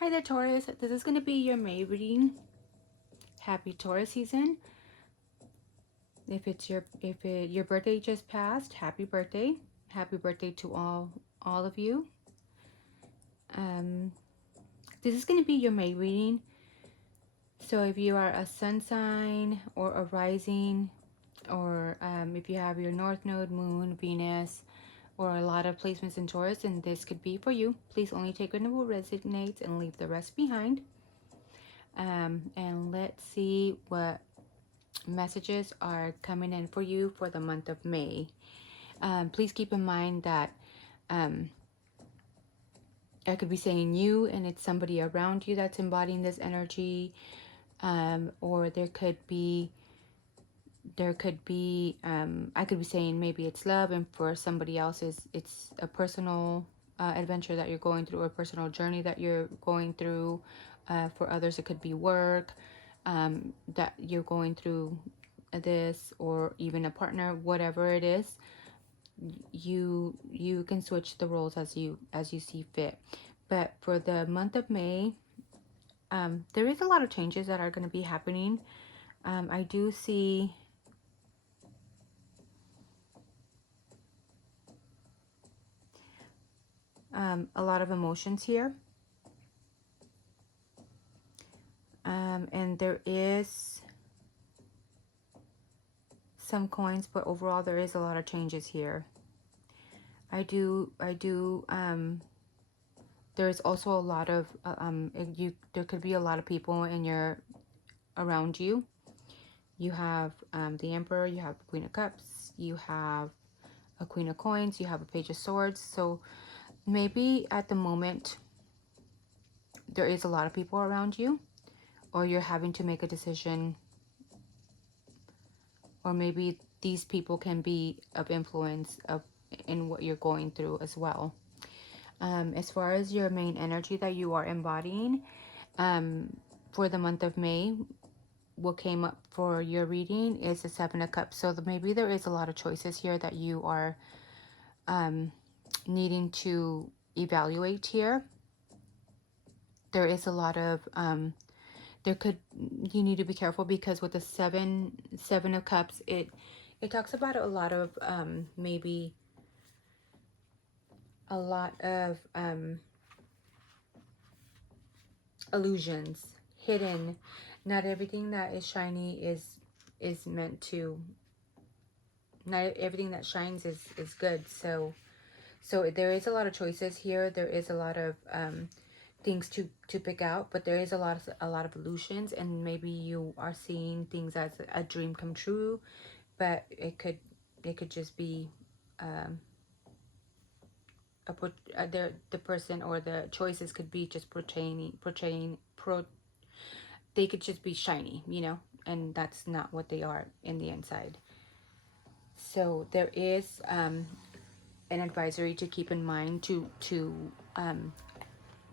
Hi there, Taurus. This is going to be your May reading. Happy Taurus season. If your birthday just passed, happy birthday. Happy birthday to all of you. Um, this is going to be your May reading. So if you are a sun sign or a rising, or if you have your North Node, Moon, Venus, or a lot of placements in Taurus, and this could be for you. Please only take what resonates and leave the rest behind. And let's see what messages are coming in for you for the month of May. Please keep in mind that I could be saying you and it's somebody around you that's embodying this energy, or there could be I could be saying maybe it's love, and for somebody else it's a personal adventure that you're going through, or a personal journey that you're going through. For others it could be work, that you're going through this, or even a partner, whatever it is. You can switch the roles as you see fit. But for the month of May, there is a lot of changes that are going to be happening. I do see a lot of emotions here, and there is some coins, but overall there is a lot of changes here. I do there's also a lot of there could be a lot of people in your around you. You have the Emperor, you have the Queen of Cups, you have a Queen of Coins, you have a Page of Swords. So maybe at the moment there is a lot of people around you, or you're having to make a decision, or maybe these people can be of influence in what you're going through as well. As far as your main energy that you are embodying, for the month of May, what came up for your reading is the Seven of Cups. So maybe there is a lot of choices here that you are needing to evaluate here. There is a lot of you need to be careful, because with the seven of Cups, it talks about a lot of maybe a lot of illusions hidden. Not everything that is shiny is meant to, not everything that shines is good. So there is a lot of choices here. There is a lot of things to pick out, but there is a lot of illusions, and maybe you are seeing things as a dream come true, but it could just be the person or the choices could be just they could just be shiny, and that's not what they are in the inside. So there is an advisory to keep in mind to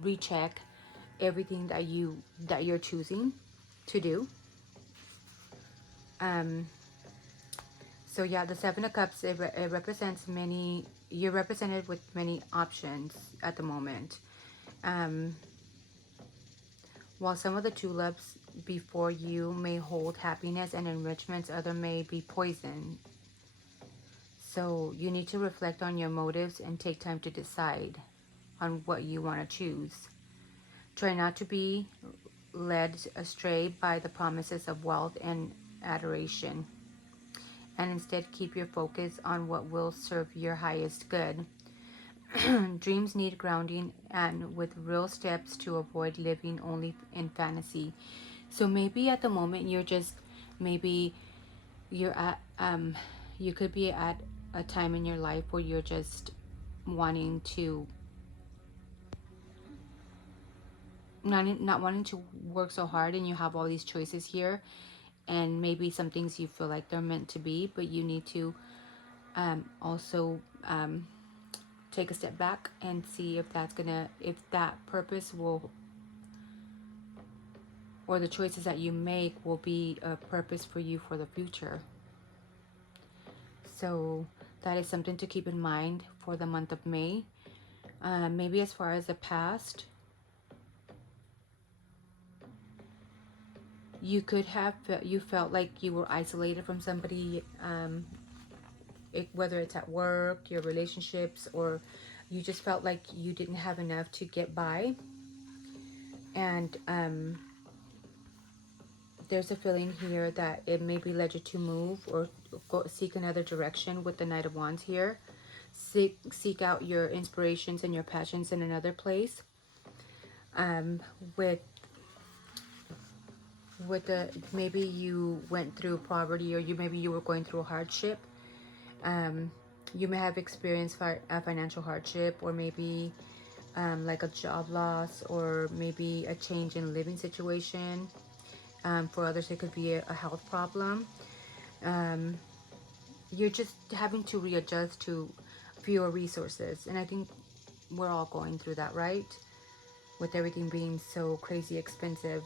recheck everything that you're choosing to do. So yeah, the Seven of Cups, it represents many, you're represented with many options at the moment. While some of the tulips before you may hold happiness and enrichments, other may be poison. So you need to reflect on your motives and take time to decide on what you want to choose. Try not to be led astray by the promises of wealth and adoration, and instead keep your focus on what will serve your highest good. Dreams need grounding, and with real steps to avoid living only in fantasy. So maybe at the moment maybe you're at you could be at a time in your life where you're just wanting to not wanting to work so hard, and you have all these choices here, and maybe some things you feel like they're meant to be, but you need to also take a step back and see if that purpose will, or the choices that you make will be a purpose for you for the future. So that is something to keep in mind for the month of May. Maybe as far as the past, You could have, you felt like you were isolated from somebody, whether it's at work, your relationships, or you just felt like you didn't have enough to get by. And there's a feeling here that it maybe led you to move or go seek another direction with the Knight of Wands here. Seek out your inspirations and your passions in another place. With the, maybe you went through poverty, or maybe you were going through a hardship. You may have experienced a financial hardship, or maybe like a job loss, or maybe a change in living situation. For others, it could be a health problem. You're just having to readjust to fewer resources. And I think we're all going through that, right? With everything being so crazy expensive.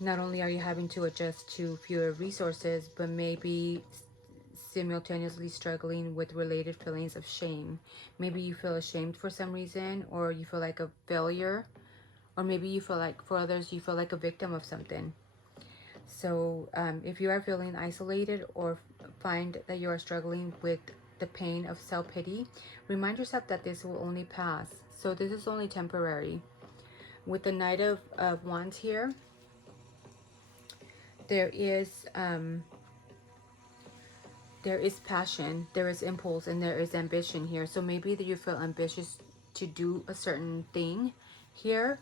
Not only are you having to adjust to fewer resources, but maybe simultaneously struggling with related feelings of shame. Maybe you feel ashamed for some reason, or you feel like a failure, or maybe you feel like, for others, you feel like a victim of something. So if you are feeling isolated, or find that you are struggling with the pain of self-pity, remind yourself that this will only pass. So this is only temporary. With the Knight of Wands here, there is passion, there is impulse, and there is ambition here. So maybe that you feel ambitious to do a certain thing here.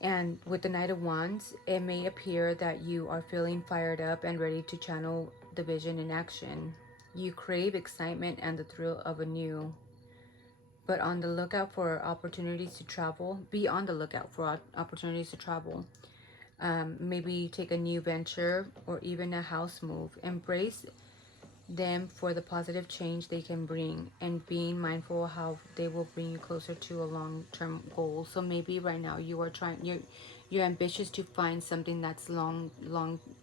And with the Knight of Wands, it may appear that you are feeling fired up and ready to channel the vision in action. You crave excitement and the thrill of a new, but on the lookout for opportunities to travel. Be on the lookout for opportunities to travel. Maybe take a new venture, or even a house move. Embrace them for the positive change they can bring, and being mindful of how they will bring you closer to a long-term goal. So maybe right now you are you're ambitious to find something that's long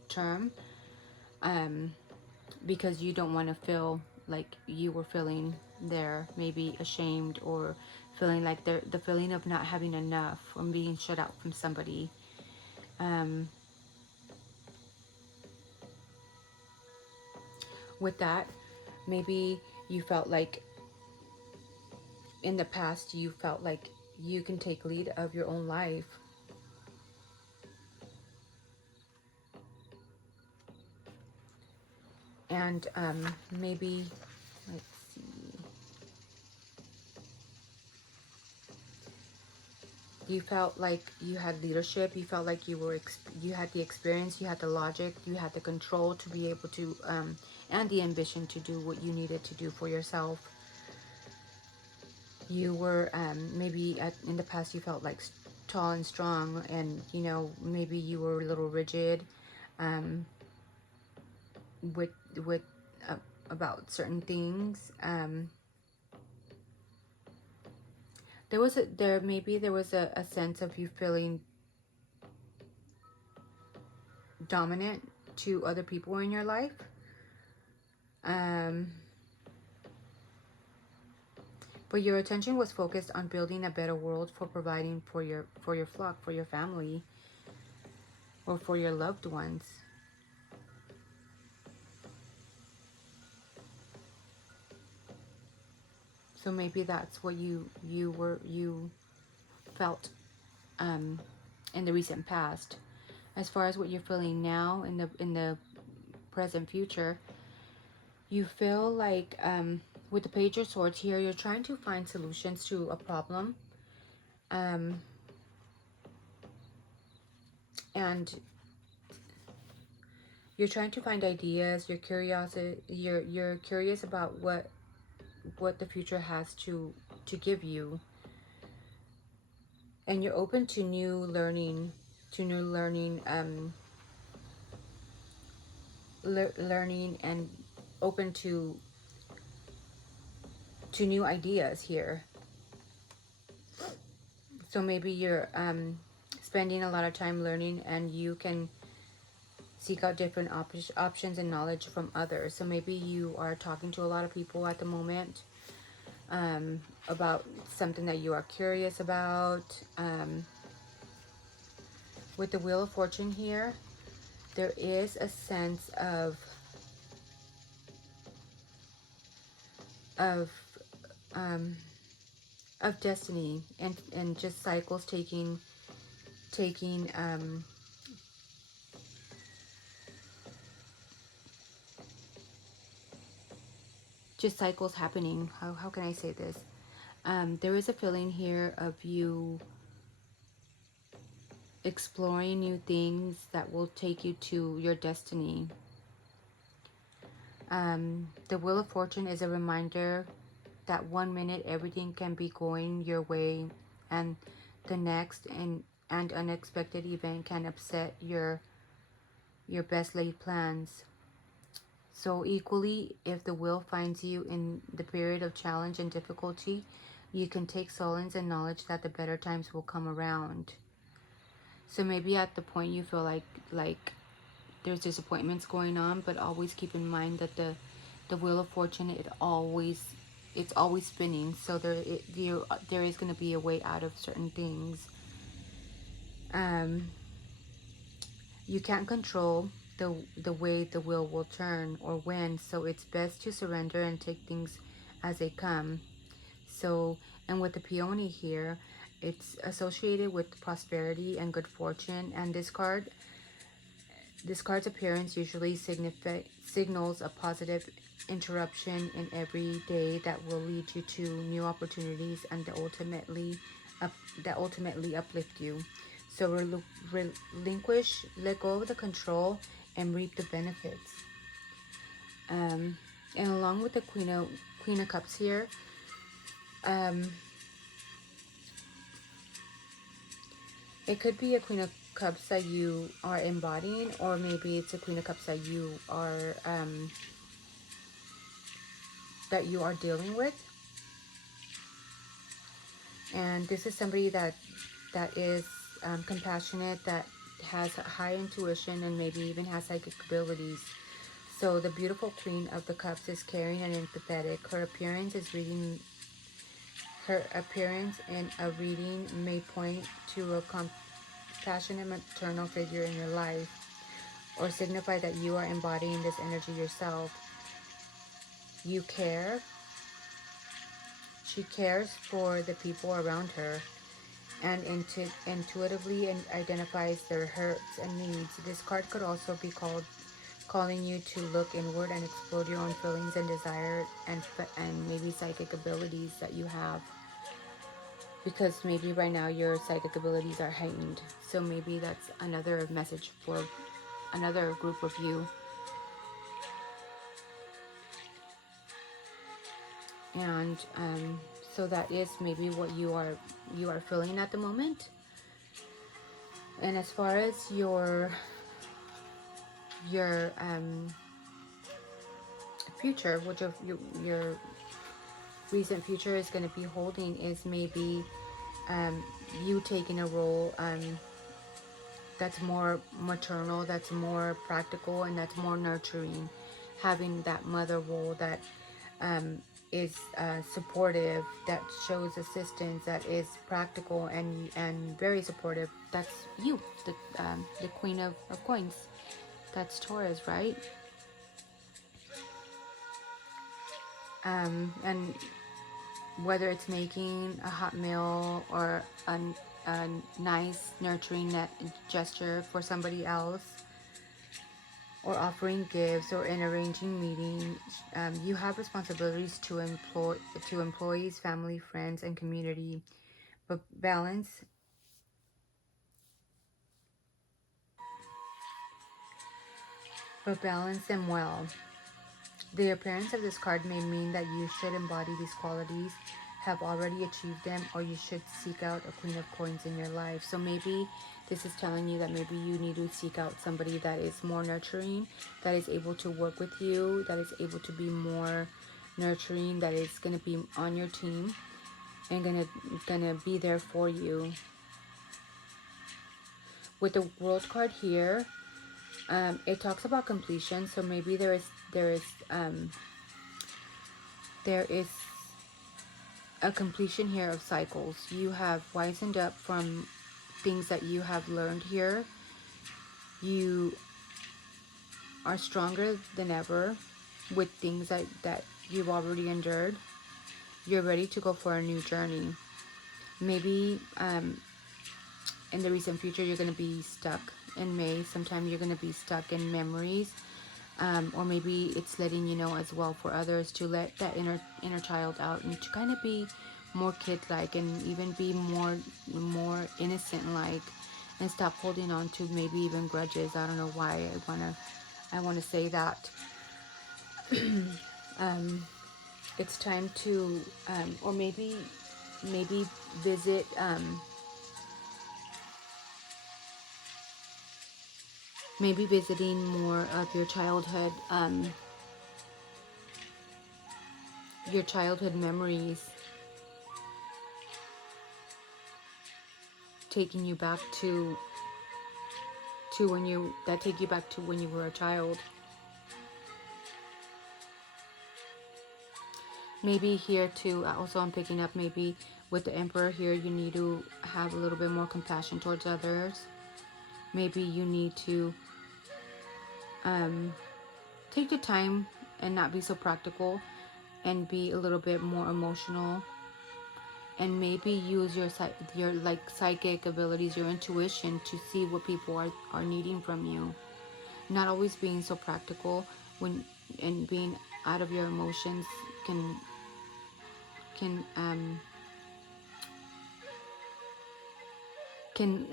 term, because you don't want to feel like you were feeling there, maybe ashamed, or feeling like the feeling of not having enough, or being shut out from somebody. With that, maybe you felt like in the past you felt like you can take lead of your own life. And maybe, let's see, you felt like you had leadership. You felt like you had the experience, you had the logic, you had the control to be able to, and the ambition to do what you needed to do for yourself. You were, maybe in the past you felt like tall and strong, and maybe you were a little rigid, with with about certain things. There was a sense of you feeling dominant to other people in your life. But your attention was focused on building a better world, for providing for your flock, for your family, or for your loved ones. So maybe that's what you felt in the recent past. As far as what you're feeling now in the present future, you feel like, with the Page of Swords here, you're trying to find solutions to a problem, and you're trying to find ideas. You're curious about what the future has to give you, and you're open to new learning, learning, and open to new ideas here. So maybe you're spending a lot of time learning, and you can seek out different options and knowledge from others. So maybe you are talking to a lot of people at the moment, about something that you are curious about. With the Wheel of Fortune here, there is a sense of um, of destiny, and just cycles taking just cycles happening. How can I say this? There is a feeling here of you exploring new things that will take you to your destiny. The Wheel of Fortune is a reminder that one minute everything can be going your way, and the next and unexpected event can upset your best laid plans. So equally, if the wheel finds you in the period of challenge and difficulty, you can take solace and knowledge that the better times will come around. So maybe at the point you feel like there's disappointments going on, but always keep in mind that the wheel of fortune, it's always spinning. So there is going to be a way out of certain things. You can't control the way the wheel will turn or when, so it's best to surrender and take things as they come. So, and with the peony here, it's associated with prosperity and good fortune, and this card's appearance usually signals a positive interruption in every day that will lead you to new opportunities and that ultimately uplift you. So relinquish, let go of the control, and reap the benefits. And along with the Queen of Cups here, it could be a Queen of Cups that you are embodying, or maybe it's a Queen of Cups that you are dealing with. And this is somebody that is compassionate, that has high intuition, and maybe even has psychic abilities. So the beautiful Queen of the Cups is caring and empathetic. Her appearance in a reading may point to a compassionate maternal figure in your life, or signify that you are embodying this energy yourself. You care. She cares for the people around her, and intuitively identifies their hurts and needs. This card could also be calling you to look inward and explore your own feelings and desire, and maybe psychic abilities that you have, because maybe right now your psychic abilities are heightened. So maybe that's another message for another group of you. And so that is maybe what you are feeling at the moment. And as far as your future, what your recent future is going to be holding, is maybe you taking a role that's more maternal, that's more practical, and that's more nurturing. Having that mother role that is supportive, that shows assistance, that is practical and very supportive. That's you, the Queen of Coins. That's Taurus, right? And whether it's making a hot meal or a nice nurturing gesture for somebody else, or offering gifts, or in arranging meetings, you have responsibilities to employees, family, friends, and community. But balance them well. The appearance of this card may mean that you should embody these qualities, have already achieved them, or you should seek out a Queen of Coins in your life. So maybe this is telling you that maybe you need to seek out somebody that is more nurturing, that is able to work with you, that is able to be more nurturing, that is going to be on your team and gonna be there for you. With the World card here, it talks about completion. So maybe there is a completion here of cycles. You have wisened up from things that you have learned here. You are stronger than ever with things that you've already endured. You're ready to go for a new journey. Maybe in the recent future, you're going to be stuck in May. Sometime you're going to be stuck in memories. Or maybe it's letting you know as well for others to let that inner child out and to kind of be more kid-like and even be more innocent-like, and stop holding on to maybe even grudges. I don't know why I wanna say that. It's time to or maybe visit maybe visiting more of your childhood memories, taking you back to when you that take you back to when you were a child. Maybe here too, also I'm picking up maybe with the Emperor here, you need to have a little bit more compassion towards others. Maybe you need to take the time and not be so practical and be a little bit more emotional, and maybe use your like psychic abilities, your intuition, to see what people are needing from you. Not always being so practical when and being out of your emotions can can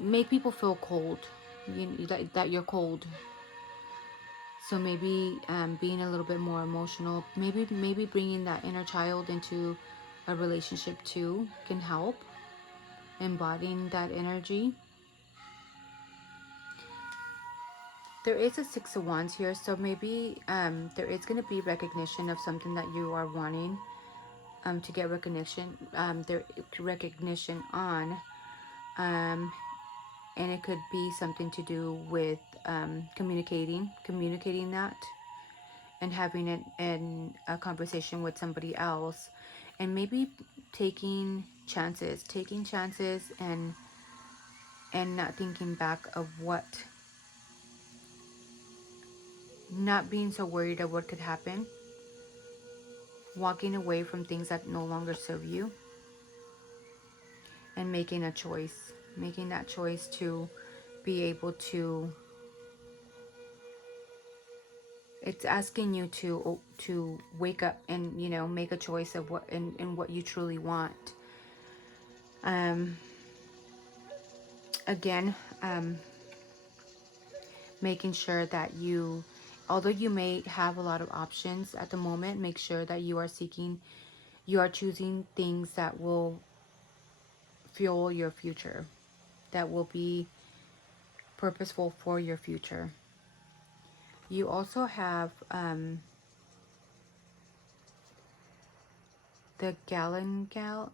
make people feel cold, that you're cold. So maybe being a little bit more emotional, maybe bringing that inner child into a relationship too can help, embodying that energy. There is a Six of Wands here, so maybe there is going to be recognition of something that you are wanting to get recognition on, and it could be something to do with communicating that, and having it in a conversation with somebody else, and maybe taking chances and not thinking back of what, not being so worried of what could happen, walking away from things that no longer serve you, and making that choice to be able to, it's asking you to wake up and make a choice of what and what you truly want. Again, making sure that although you may have a lot of options at the moment, make sure that you are choosing things that will fuel your future, that will be purposeful for your future. You also have the Galangal.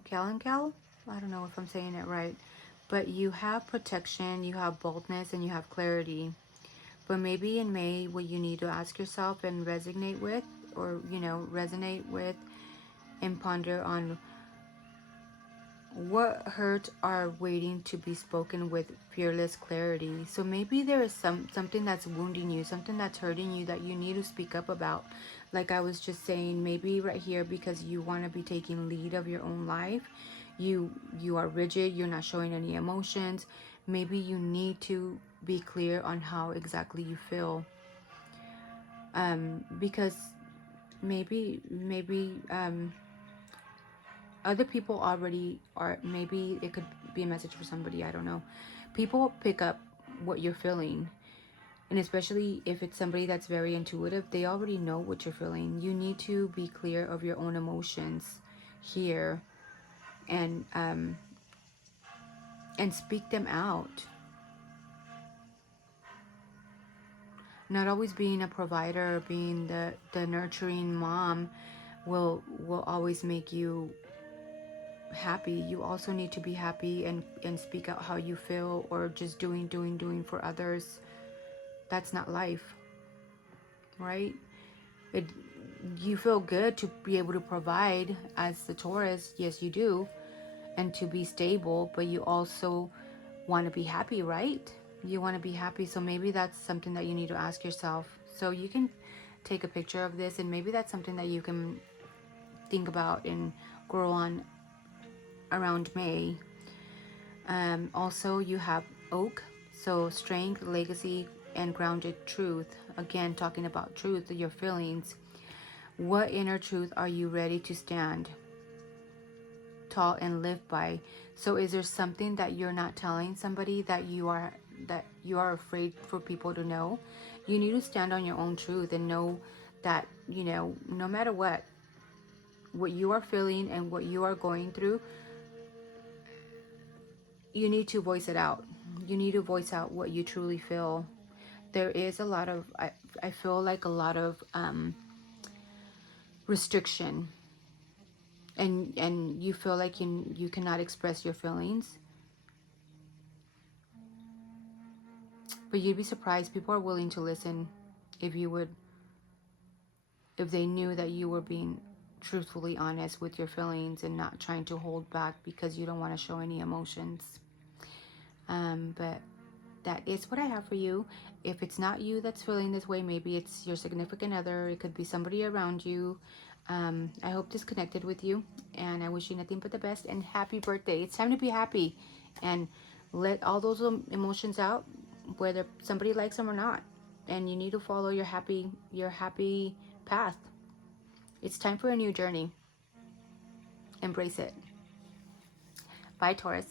I don't know if I'm saying it right, but you have protection, you have boldness, and you have clarity. But maybe in May, what you need to ask yourself and resonate with, and ponder on what hurts are waiting to be spoken with fearless clarity. So maybe there is something that's wounding you, something that's hurting you that you need to speak up about. Like I was just saying, maybe right here, because you want to be taking lead of your own life, you are rigid, you're not showing any emotions. Maybe you need to be clear on how exactly you feel, because maybe other people already are, maybe it could be a message for somebody, I don't know. People pick up what you're feeling, and especially if it's somebody that's very intuitive, they already know what you're feeling. You need to be clear of your own emotions here, and speak them out. Not always being a provider or being the nurturing mom will always make you happy. You also need to be happy and speak out how you feel, or just doing for others. That's not life, right? You feel good to be able to provide as the Taurus, yes you do, and to be stable, but you also want to be happy, right? You want to be happy. So maybe that's something that you need to ask yourself. So you can take a picture of this, and maybe that's something that you can think about and grow on around May. Also, you have oak, so strength, legacy, and grounded truth. Again, talking about truth, your feelings. What inner truth are you ready to stand tall and live by? So is there something that you're not telling somebody that you are afraid for people to know? You need to stand on your own truth and know that, no matter what you are feeling and what you are going through, you need to voice it out. You need to voice out what you truly feel. There is a lot of, I feel like a lot of restriction, and you feel like you cannot express your feelings. But you'd be surprised, people are willing to listen if they knew that you were being truthfully honest with your feelings and not trying to hold back because you don't want to show any emotions. But that is what I have for you. If it's not you that's feeling this way, maybe it's your significant other. It could be somebody around you. I hope this connected with you, and I wish you nothing but the best, and happy birthday. It's time to be happy and let all those emotions out, whether somebody likes them or not. And you need to follow your happy path. It's time for a new journey. Embrace it. Bye, Taurus.